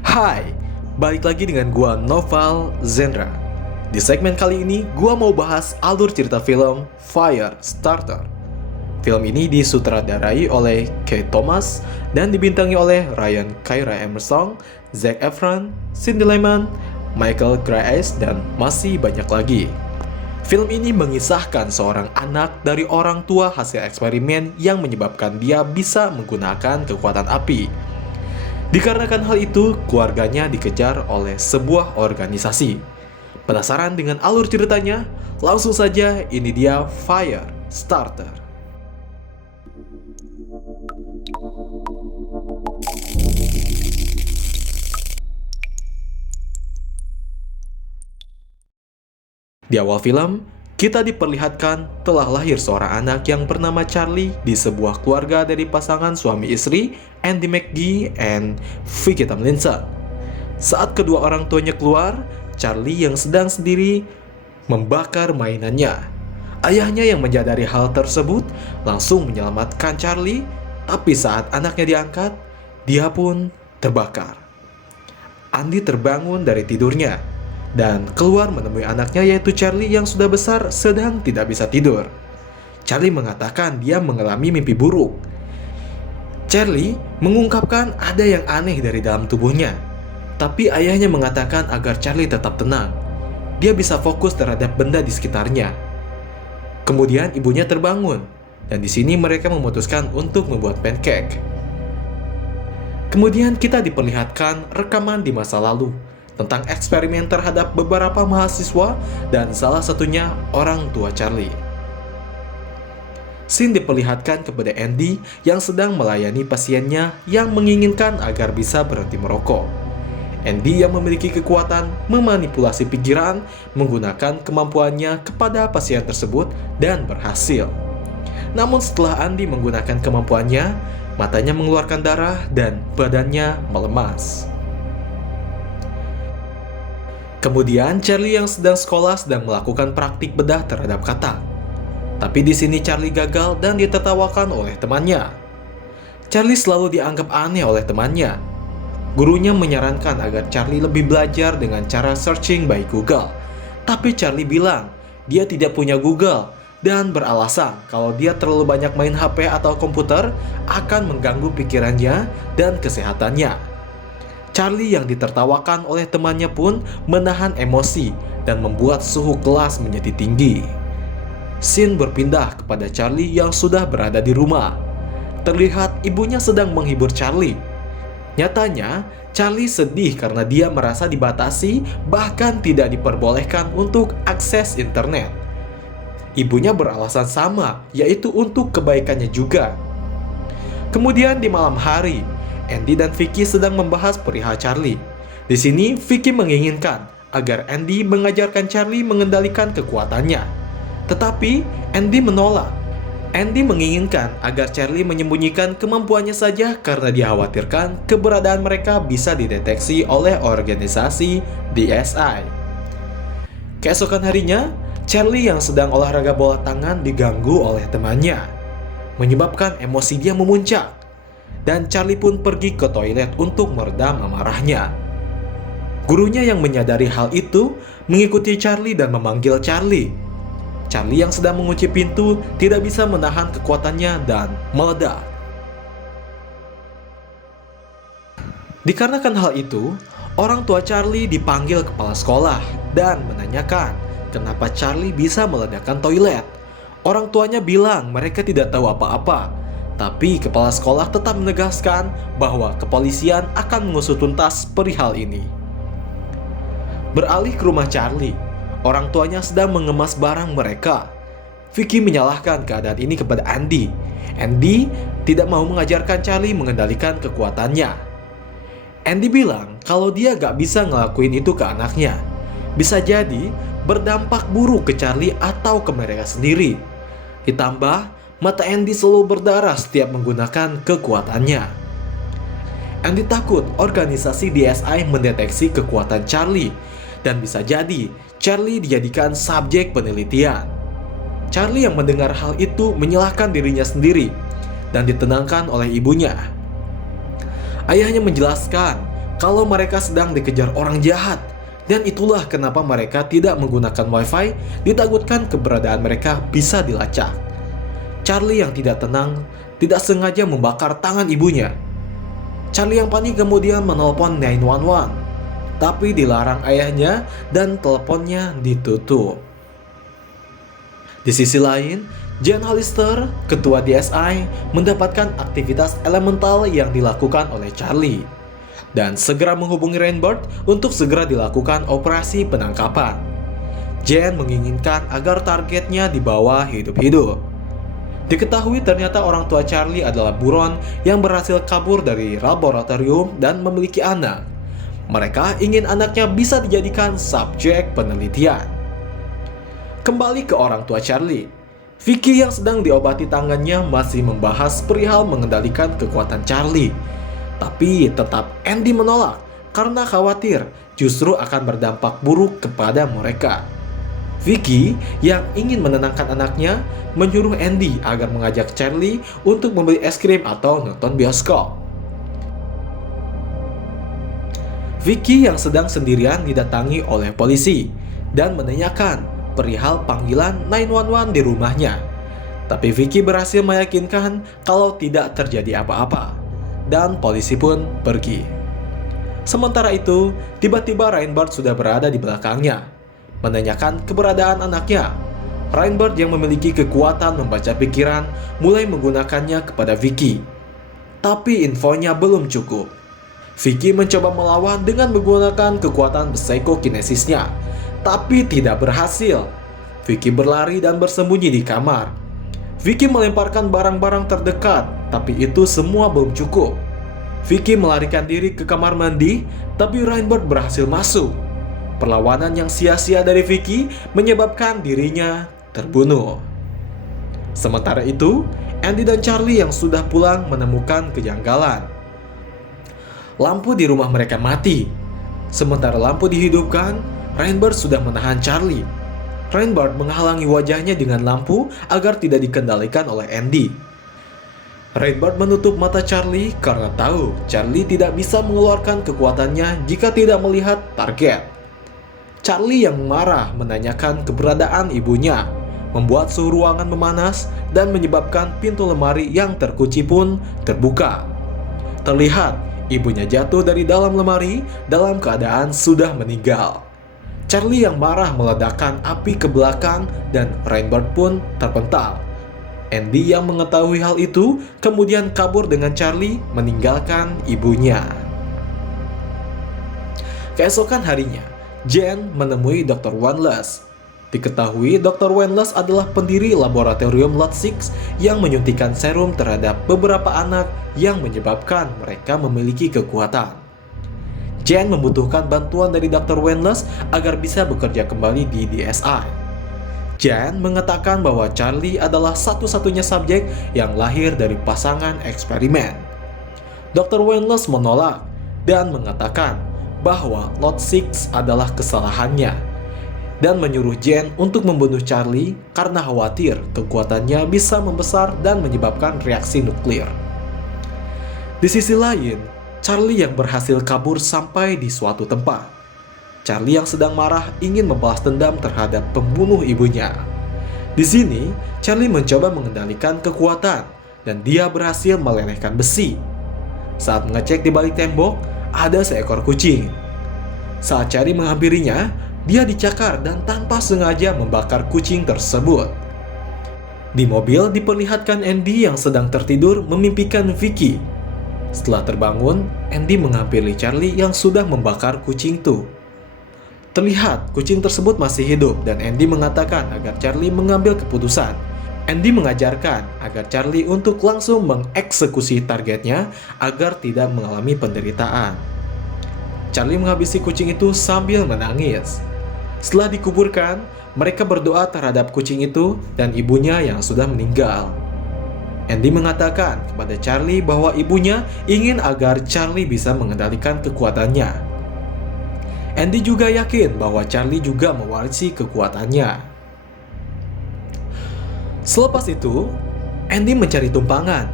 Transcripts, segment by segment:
Hai, balik lagi dengan gua Noval Zendra. Di segmen kali ini, gua mau bahas alur cerita film Firestarter. Film ini disutradarai oleh Kate Thomas dan dibintangi oleh Ryan Kyra Emerson, Zac Efron, Cindy Lemon, Michael Grace, dan masih banyak lagi. Film ini mengisahkan seorang anak dari orang tua hasil eksperimen yang menyebabkan dia bisa menggunakan kekuatan api. Dikarenakan hal itu, keluarganya dikejar oleh sebuah organisasi. Penasaran dengan alur ceritanya? Langsung saja, ini dia Firestarter. Di awal film, kita diperlihatkan telah lahir seorang anak yang bernama Charlie di sebuah keluarga dari pasangan suami istri Andy McGee and Vicky Tomlinson. Saat kedua orang tuanya keluar, Charlie yang sedang sendiri membakar mainannya. Ayahnya yang menyadari hal tersebut langsung menyelamatkan Charlie, tapi saat anaknya diangkat, dia pun terbakar. Andy terbangun dari tidurnya dan keluar menemui anaknya yaitu Charlie yang sudah besar sedang tidak bisa tidur. Charlie mengatakan dia mengalami mimpi buruk. Charlie mengungkapkan ada yang aneh dari dalam tubuhnya. Tapi ayahnya mengatakan agar Charlie tetap tenang. Dia bisa fokus terhadap benda di sekitarnya. Kemudian ibunya terbangun dan di sini mereka memutuskan untuk membuat pancake. Kemudian kita diperlihatkan rekaman di masa lalu tentang eksperimen terhadap beberapa mahasiswa dan salah satunya orang tua Charlie. Scene diperlihatkan kepada Andy yang sedang melayani pasiennya yang menginginkan agar bisa berhenti merokok. Andy yang memiliki kekuatan memanipulasi pikiran menggunakan kemampuannya kepada pasien tersebut dan berhasil. Namun setelah Andy menggunakan kemampuannya, matanya mengeluarkan darah dan badannya melemas. Kemudian Charlie yang sedang sekolah sedang melakukan praktik bedah terhadap katak. Tapi di sini Charlie gagal dan ditertawakan oleh temannya. Charlie selalu dianggap aneh oleh temannya. Gurunya menyarankan agar Charlie lebih belajar dengan cara searching by Google. Tapi Charlie bilang dia tidak punya Google dan beralasan kalau dia terlalu banyak main HP atau komputer akan mengganggu pikirannya dan kesehatannya. Charlie yang ditertawakan oleh temannya pun menahan emosi dan membuat suhu kelas menjadi tinggi. Scene berpindah kepada Charlie yang sudah berada di rumah. Terlihat ibunya sedang menghibur Charlie. Nyatanya, Charlie sedih karena dia merasa dibatasi bahkan tidak diperbolehkan untuk akses internet. Ibunya beralasan sama, yaitu untuk kebaikannya juga. Kemudian di malam hari, Andy dan Vicky sedang membahas perihal Charlie. Di sini, Vicky menginginkan agar Andy mengajarkan Charlie mengendalikan kekuatannya. Tetapi, Andy menolak. Andy menginginkan agar Charlie menyembunyikan kemampuannya saja karena dikhawatirkan keberadaan mereka bisa dideteksi oleh organisasi DSI. Keesokan harinya, Charlie yang sedang olahraga bola tangan diganggu oleh temannya, menyebabkan emosi dia memuncak. Dan Charlie pun pergi ke toilet untuk meredam amarahnya. Gurunya yang menyadari hal itu mengikuti Charlie dan memanggil Charlie. Charlie yang sedang mengunci pintu tidak bisa menahan kekuatannya dan meledak. Dikarenakan hal itu, orang tua Charlie dipanggil kepala sekolah dan menanyakan kenapa Charlie bisa meledakkan toilet. Orang tuanya bilang mereka tidak tahu apa-apa. Tapi kepala sekolah tetap menegaskan bahwa kepolisian akan mengusut tuntas perihal ini. Beralih ke rumah Charlie, orang tuanya sedang mengemas barang mereka. Vicky menyalahkan keadaan ini kepada Andy. Andy tidak mau mengajarkan Charlie mengendalikan kekuatannya. Andy bilang kalau dia gak bisa ngelakuin itu ke anaknya. Bisa jadi berdampak buruk ke Charlie atau ke mereka sendiri. Ditambah, mata Andy selalu berdarah setiap menggunakan kekuatannya. Andy takut organisasi DSI mendeteksi kekuatan Charlie dan bisa jadi Charlie dijadikan subjek penelitian. Charlie yang mendengar hal itu menyalahkan dirinya sendiri dan ditenangkan oleh ibunya. Ayahnya menjelaskan kalau mereka sedang dikejar orang jahat. Dan itulah kenapa mereka tidak menggunakan wifi, ditakutkan keberadaan mereka bisa dilacak. Charlie yang tidak tenang tidak sengaja membakar tangan ibunya. Charlie yang panik kemudian menelpon 911, tapi dilarang ayahnya dan teleponnya ditutup. Di sisi lain, Jen Hollister, ketua DSI, mendapatkan aktivitas elemental yang dilakukan oleh Charlie dan segera menghubungi Rainbird untuk segera dilakukan operasi penangkapan. Jen menginginkan agar targetnya dibawa hidup-hidup. Diketahui ternyata orang tua Charlie adalah buron yang berhasil kabur dari laboratorium dan memiliki anak. Mereka ingin anaknya bisa dijadikan subjek penelitian. Kembali ke orang tua Charlie, Vicky yang sedang diobati tangannya masih membahas perihal mengendalikan kekuatan Charlie. Tapi tetap Andy menolak karena khawatir justru akan berdampak buruk kepada mereka. Vicky yang ingin menenangkan anaknya menyuruh Andy agar mengajak Charlie untuk membeli es krim atau nonton bioskop. Vicky yang sedang sendirian didatangi oleh polisi dan menanyakan perihal panggilan 911 di rumahnya. Tapi Vicky berhasil meyakinkan kalau tidak terjadi apa-apa, dan polisi pun pergi. Sementara itu, tiba-tiba Rainbird sudah berada di belakangnya, menanyakan keberadaan anaknya. Rainbird yang memiliki kekuatan membaca pikiran mulai menggunakannya kepada Vicky. Tapi infonya belum cukup. Vicky mencoba melawan dengan menggunakan kekuatan psikokinesisnya, tapi tidak berhasil. Vicky berlari dan bersembunyi di kamar. Vicky melemparkan barang-barang terdekat, tapi itu semua belum cukup. Vicky melarikan diri ke kamar mandi, tapi Rainbird berhasil masuk. Perlawanan yang sia-sia dari Vicky menyebabkan dirinya terbunuh. Sementara itu, Andy dan Charlie yang sudah pulang menemukan kejanggalan. Lampu di rumah mereka mati. Sementara lampu dihidupkan, Rainbird sudah menahan Charlie. Rainbird menghalangi wajahnya dengan lampu agar tidak dikendalikan oleh Andy. Rainbird menutup mata Charlie karena tahu Charlie tidak bisa mengeluarkan kekuatannya jika tidak melihat target. Charlie yang marah menanyakan keberadaan ibunya, membuat suhu ruangan memanas dan menyebabkan pintu lemari yang terkunci pun terbuka. Terlihat ibunya jatuh dari dalam lemari dalam keadaan sudah meninggal. Charlie yang marah meledakkan api ke belakang dan Rainbird pun terpental. Andy yang mengetahui hal itu kemudian kabur dengan Charlie meninggalkan ibunya. Keesokan harinya, Jen menemui Dr. Wanless. Diketahui Dr. Wanless adalah pendiri laboratorium Lot 6 yang menyuntikkan serum terhadap beberapa anak yang menyebabkan mereka memiliki kekuatan. Jen membutuhkan bantuan dari Dr. Wanless agar bisa bekerja kembali di DSI. Jen mengatakan bahwa Charlie adalah satu-satunya subjek yang lahir dari pasangan eksperimen. Dr. Wanless menolak dan mengatakan bahwa Lot 6 adalah kesalahannya dan menyuruh Jen untuk membunuh Charlie karena khawatir kekuatannya bisa membesar dan menyebabkan reaksi nuklir. Di sisi lain, Charlie yang berhasil kabur sampai di suatu tempat. Charlie yang sedang marah ingin membalas dendam terhadap pembunuh ibunya. Di sini, Charlie mencoba mengendalikan kekuatan dan dia berhasil melelehkan besi. Saat mengecek di balik tembok, ada seekor kucing. Saat Charlie menghampirinya, dia dicakar dan tanpa sengaja membakar kucing tersebut. Di mobil diperlihatkan Andy yang sedang tertidur memimpikan Vicky. Setelah terbangun, Andy menghampiri Charlie yang sudah membakar kucing itu. Terlihat kucing tersebut masih hidup dan Andy mengatakan agar Charlie mengambil keputusan. Andy mengajarkan agar Charlie untuk langsung mengeksekusi targetnya agar tidak mengalami penderitaan. Charlie menghabisi kucing itu sambil menangis. Setelah dikuburkan, mereka berdoa terhadap kucing itu dan ibunya yang sudah meninggal. Andy mengatakan kepada Charlie bahwa ibunya ingin agar Charlie bisa mengendalikan kekuatannya. Andy juga yakin bahwa Charlie juga mewarisi kekuatannya. Selepas itu, Andy mencari tumpangan.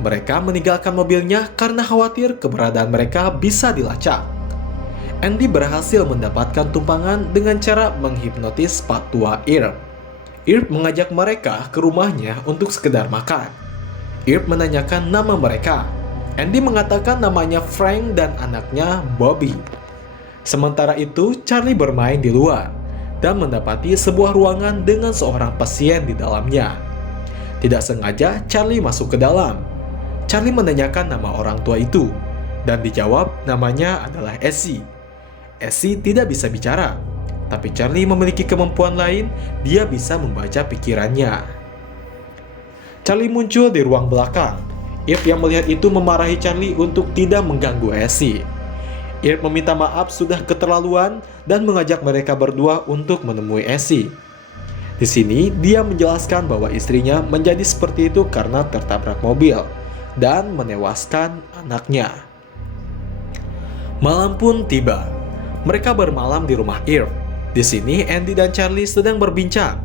Mereka meninggalkan mobilnya karena khawatir keberadaan mereka bisa dilacak. Andy berhasil mendapatkan tumpangan dengan cara menghipnotis patua Irv. Irv mengajak mereka ke rumahnya untuk sekedar makan. Irv menanyakan nama mereka. Andy mengatakan namanya Frank dan anaknya Bobby. Sementara itu, Charlie bermain di luar dan mendapati sebuah ruangan dengan seorang pasien di dalamnya. Tidak sengaja, Charlie masuk ke dalam. Charlie menanyakan nama orang tua itu, dan dijawab namanya adalah Essie. Essie tidak bisa bicara, tapi Charlie memiliki kemampuan lain, dia bisa membaca pikirannya. Charlie muncul di ruang belakang. Irv yang melihat itu memarahi Charlie untuk tidak mengganggu Essie. Irv meminta maaf sudah keterlaluan dan mengajak mereka berdua untuk menemui Essie. Di sini, dia menjelaskan bahwa istrinya menjadi seperti itu karena tertabrak mobil dan menewaskan anaknya. Malam pun tiba. Mereka bermalam di rumah Irv. Di sini, Andy dan Charlie sedang berbincang.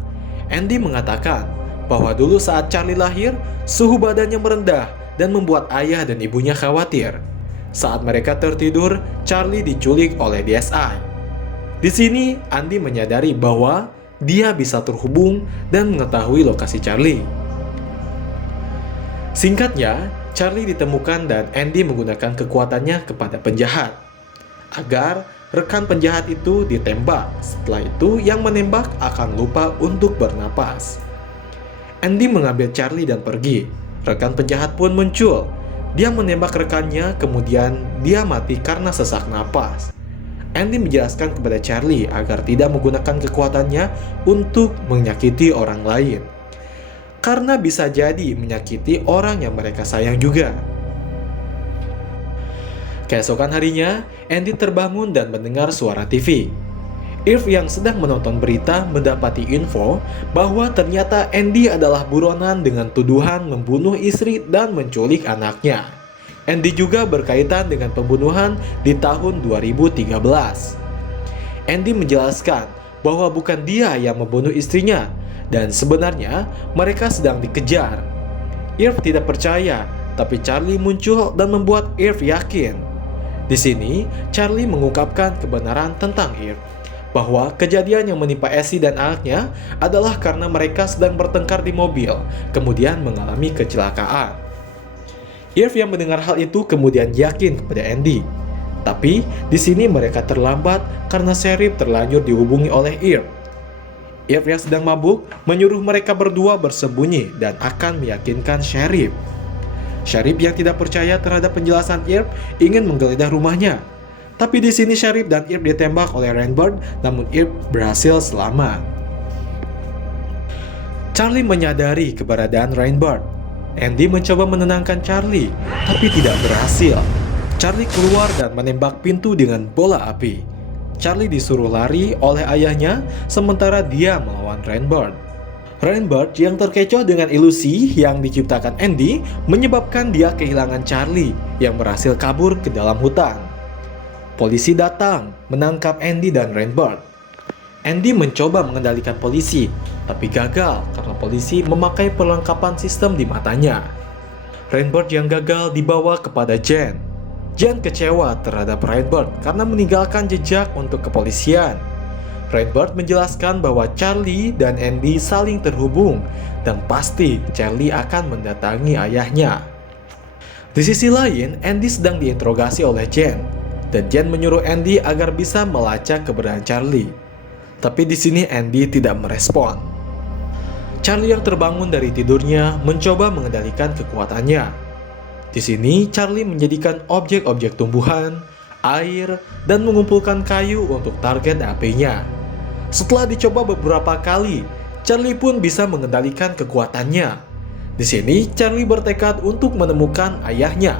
Andy mengatakan bahwa dulu saat Charlie lahir, suhu badannya merendah dan membuat ayah dan ibunya khawatir. Saat mereka tertidur, Charlie diculik oleh DSI. Di sini, Andy menyadari bahwa dia bisa terhubung dan mengetahui lokasi Charlie. Singkatnya, Charlie ditemukan dan Andy menggunakan kekuatannya kepada penjahat agar rekan penjahat itu ditembak. Setelah itu, yang menembak akan lupa untuk bernapas. Andy mengambil Charlie dan pergi. Rekan penjahat pun muncul. Dia menembak rekannya, kemudian dia mati karena sesak napas. Andy menjelaskan kepada Charlie agar tidak menggunakan kekuatannya untuk menyakiti orang lain, karena bisa jadi menyakiti orang yang mereka sayang juga. Keesokan harinya, Andy terbangun dan mendengar suara TV. Irv yang sedang menonton berita mendapati info bahwa ternyata Andy adalah buronan dengan tuduhan membunuh istri dan menculik anaknya. Andy juga berkaitan dengan pembunuhan di tahun 2013. Andy menjelaskan bahwa bukan dia yang membunuh istrinya dan sebenarnya mereka sedang dikejar. Irv tidak percaya, tapi Charlie muncul dan membuat Irv yakin. Di sini, Charlie mengungkapkan kebenaran tentang Irv, bahwa kejadian yang menimpa Essie dan anaknya adalah karena mereka sedang bertengkar di mobil, kemudian mengalami kecelakaan. Irv yang mendengar hal itu kemudian yakin kepada Andy. Tapi di sini mereka terlambat karena Sheriff terlanjur dihubungi oleh Irv. Irv yang sedang mabuk menyuruh mereka berdua bersembunyi dan akan meyakinkan Sheriff. Sheriff yang tidak percaya terhadap penjelasan Irv ingin menggeledah rumahnya. Tapi di sini Sheriff dan Irv ditembak oleh Rainbird, namun Irv berhasil selamat. Charlie menyadari keberadaan Rainbird. Andy mencoba menenangkan Charlie, tapi tidak berhasil. Charlie keluar dan menembak pintu dengan bola api. Charlie disuruh lari oleh ayahnya, sementara dia melawan Rainbird. Rainbird yang terkecoh dengan ilusi yang diciptakan Andy menyebabkan dia kehilangan Charlie yang berhasil kabur ke dalam hutan. Polisi datang menangkap Andy dan Rainbird. Andy mencoba mengendalikan polisi, tapi gagal karena polisi memakai perlengkapan sistem di matanya. Rainbird yang gagal dibawa kepada Jen. Jen kecewa terhadap Rainbird karena meninggalkan jejak untuk kepolisian. Rainbird menjelaskan bahwa Charlie dan Andy saling terhubung dan pasti Charlie akan mendatangi ayahnya. Di sisi lain, Andy sedang diinterogasi oleh Jen, dan Jen menyuruh Andy agar bisa melacak keberadaan Charlie. Tapi di sini Andy tidak merespon. Charlie yang terbangun dari tidurnya mencoba mengendalikan kekuatannya. Di sini Charlie menjadikan objek-objek tumbuhan, air, dan mengumpulkan kayu untuk target apinya. Setelah dicoba beberapa kali, Charlie pun bisa mengendalikan kekuatannya. Di sini Charlie bertekad untuk menemukan ayahnya.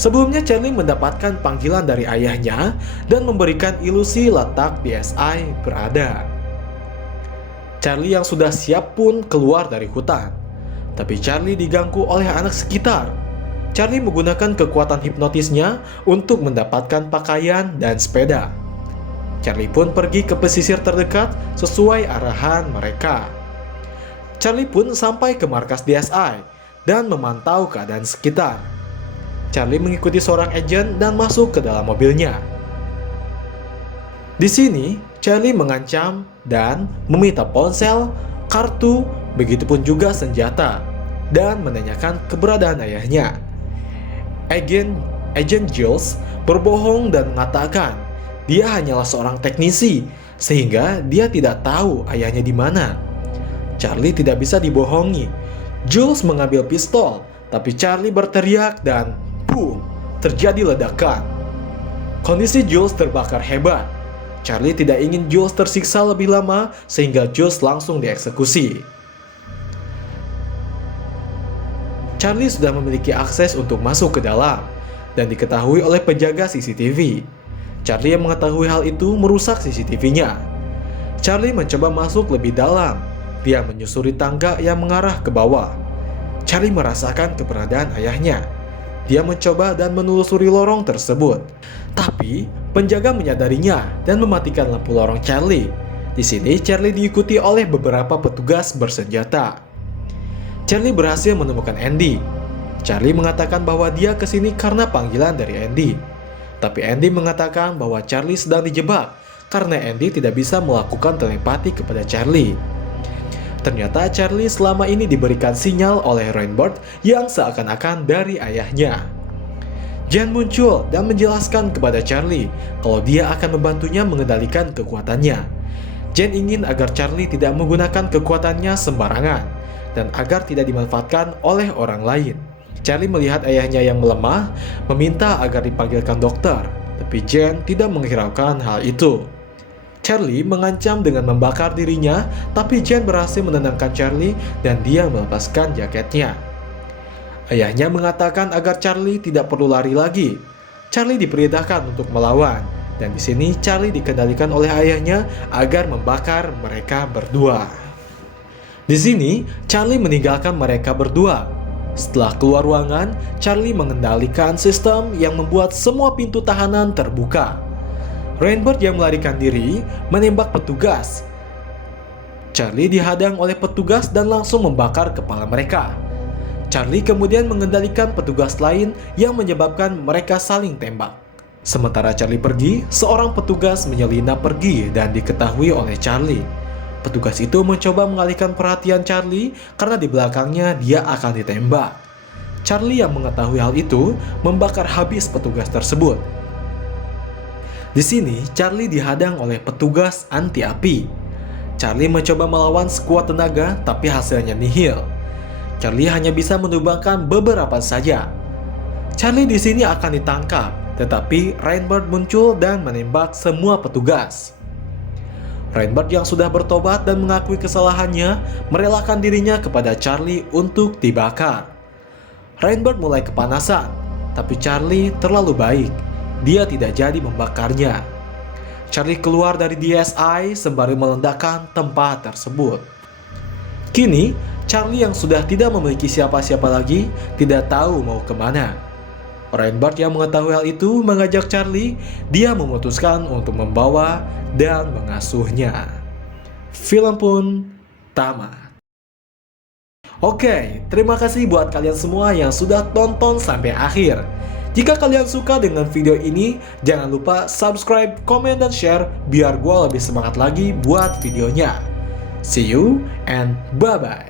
Sebelumnya Charlie mendapatkan panggilan dari ayahnya dan memberikan ilusi letak DSI berada. Charlie yang sudah siap pun keluar dari hutan. Tapi Charlie diganggu oleh anak sekitar. Charlie menggunakan kekuatan hipnotisnya untuk mendapatkan pakaian dan sepeda. Charlie pun pergi ke pesisir terdekat sesuai arahan mereka. Charlie pun sampai ke markas DSI dan memantau keadaan sekitar. Charlie mengikuti seorang agen dan masuk ke dalam mobilnya. Di sini, Charlie mengancam dan meminta ponsel, kartu, begitupun juga senjata, dan menanyakan keberadaan ayahnya. Agen Jules berbohong dan mengatakan dia hanyalah seorang teknisi, sehingga dia tidak tahu ayahnya di mana. Charlie tidak bisa dibohongi. Jules mengambil pistol, tapi Charlie berteriak dan boom, terjadi ledakan. Kondisi Jules terbakar hebat. Charlie tidak ingin Jules tersiksa lebih lama, sehingga Jules langsung dieksekusi. Charlie sudah memiliki akses untuk masuk ke dalam dan diketahui oleh penjaga CCTV. Charlie yang mengetahui hal itu merusak CCTV-nya. Charlie mencoba masuk lebih dalam. Dia menyusuri tangga yang mengarah ke bawah. Charlie merasakan keberadaan ayahnya. Dia mencoba dan menelusuri lorong tersebut. Tapi, penjaga menyadarinya dan mematikan lampu lorong Charlie. Di sini, Charlie diikuti oleh beberapa petugas bersenjata. Charlie berhasil menemukan Andy. Charlie mengatakan bahwa dia kesini karena panggilan dari Andy. Tapi Andy mengatakan bahwa Charlie sedang dijebak karena Andy tidak bisa melakukan telepati kepada Charlie. Ternyata Charlie selama ini diberikan sinyal oleh Rainbird yang seakan-akan dari ayahnya. Jen muncul dan menjelaskan kepada Charlie kalau dia akan membantunya mengendalikan kekuatannya. Jen ingin agar Charlie tidak menggunakan kekuatannya sembarangan dan agar tidak dimanfaatkan oleh orang lain. Charlie melihat ayahnya yang melemah, meminta agar dipanggilkan dokter, tapi Jen tidak menghiraukan hal itu. Charlie mengancam dengan membakar dirinya, tapi Jen berhasil menenangkan Charlie dan dia melepaskan jaketnya. Ayahnya mengatakan agar Charlie tidak perlu lari lagi. Charlie diperintahkan untuk melawan, dan di sini Charlie dikendalikan oleh ayahnya agar membakar mereka berdua. Di sini, Charlie meninggalkan mereka berdua. Setelah keluar ruangan, Charlie mengendalikan sistem yang membuat semua pintu tahanan terbuka. Rainbird yang melarikan diri menembak petugas. Charlie dihadang oleh petugas dan langsung membakar kepala mereka. Charlie kemudian mengendalikan petugas lain yang menyebabkan mereka saling tembak. Sementara Charlie pergi, seorang petugas menyelinap pergi dan diketahui oleh Charlie. Petugas itu mencoba mengalihkan perhatian Charlie karena di belakangnya dia akan ditembak. Charlie yang mengetahui hal itu membakar habis petugas tersebut. Di sini, Charlie dihadang oleh petugas anti api. Charlie mencoba melawan sekuat tenaga, tapi hasilnya nihil. Charlie hanya bisa menumbangkan beberapa saja. Charlie di sini akan ditangkap, tetapi Rainbird muncul dan menembak semua petugas. Rainbird yang sudah bertobat dan mengakui kesalahannya, merelakan dirinya kepada Charlie untuk dibakar. Rainbird mulai kepanasan, tapi Charlie terlalu baik. Dia tidak jadi membakarnya. Charlie keluar dari DSI sembari meledakkan tempat tersebut. Kini, Charlie yang sudah tidak memiliki siapa-siapa lagi tidak tahu mau kemana. Rainbird yang mengetahui hal itu mengajak Charlie. Dia memutuskan untuk membawa dan mengasuhnya. Film pun tamat. Oke, terima kasih buat kalian semua yang sudah tonton sampai akhir. Jika kalian suka dengan video ini, jangan lupa subscribe, komen, dan share biar gue lebih semangat lagi buat videonya. See you and bye-bye.